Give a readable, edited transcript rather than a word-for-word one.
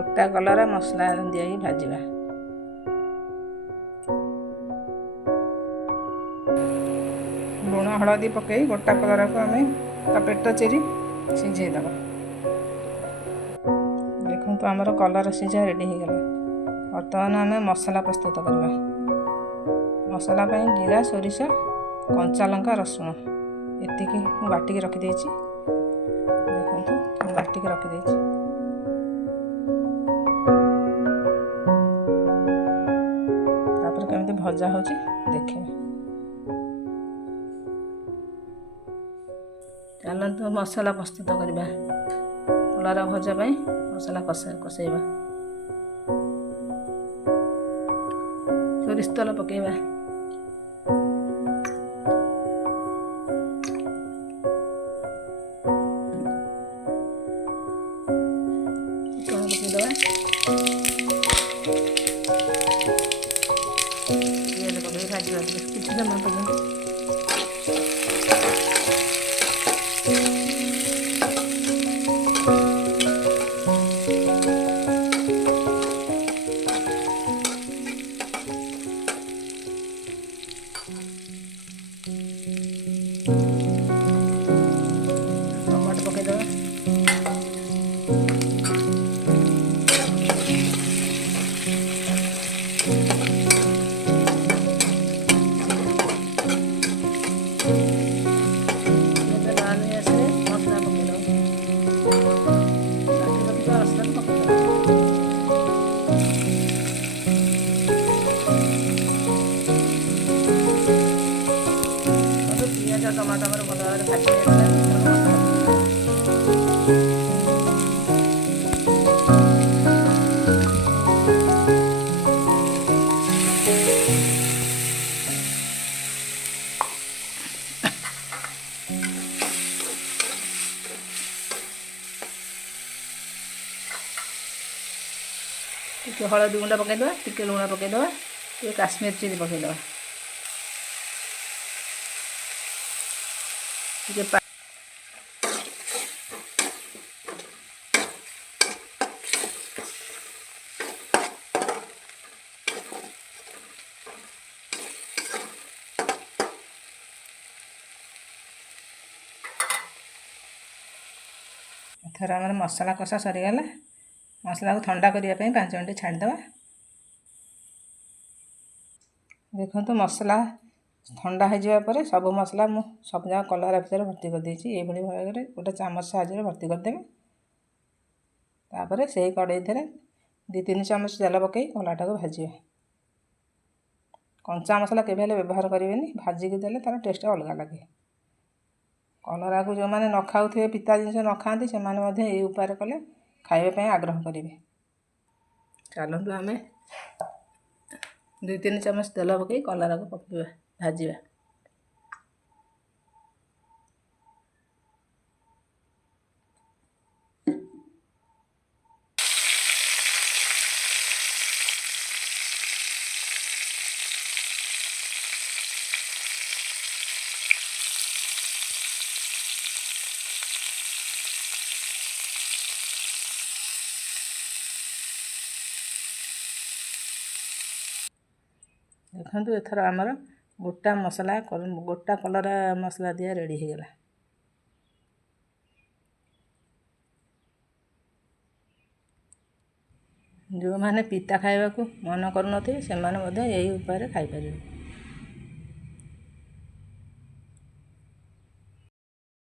गोटा कलरा मसला दिया भाजवा। लुण हलदी पकई गोटा कलरा को आम ता पेट चिरी सीझेदब। देखो आमर कलर सीझा रेडी हो गला। बर्तमान आम मसला प्रस्तुत करवा। मसला जीरा सोरिष कंचा लंका रसुण एतिकी बाटिक रखिदे। देखो बाटिक रखिदे। तापर केमती भजा होची देखे। चलतु मसला प्रस्तुत करवा। कलरा भजा मसला कषेबा। सोरिष तेल पकेबा। भाजवा किसी समय पर्यटन टमाटो पकईदे। पियाज टमाटर भल भाव भाजी टिके हलदी गुंडा पकईदे। टिके लुण पकईदे। टिके काश्मीर चिली पकईदे। टिके एथर आम मसला कषा सरीगला। मसला को ठंडा करने 5 मिनट छाड़ीदे। देखो मसला ठंडा हो सब मसला मु सब जगह कलरा भर भर्ती कर देछि। ये भाव में गोटे चामच साहाଯ୍य भर्ती करदे। तापर से कड़ई थे 2-3 चामच तेल पकई कलराटा को भाजवा। कंचा मसला केवे व्यवहार करेंगे। भाजिकी देले तार टेस्ट अलग लगे। कलरा को जो मैंने न खाऊे पिता जिनस न खाती से उपाय कले खाइबा आग्रह करेंगे। चलतु आम 2-3 चामच तेल पकई कलरा को पकईवा भाजवा। देखो एथर आमर गोटा मसला गोटा कलरा मसला दिया रेडी हो गला। जो मैंने पिता खाइबा को मन करूँ से यही उपाय खाई पारे।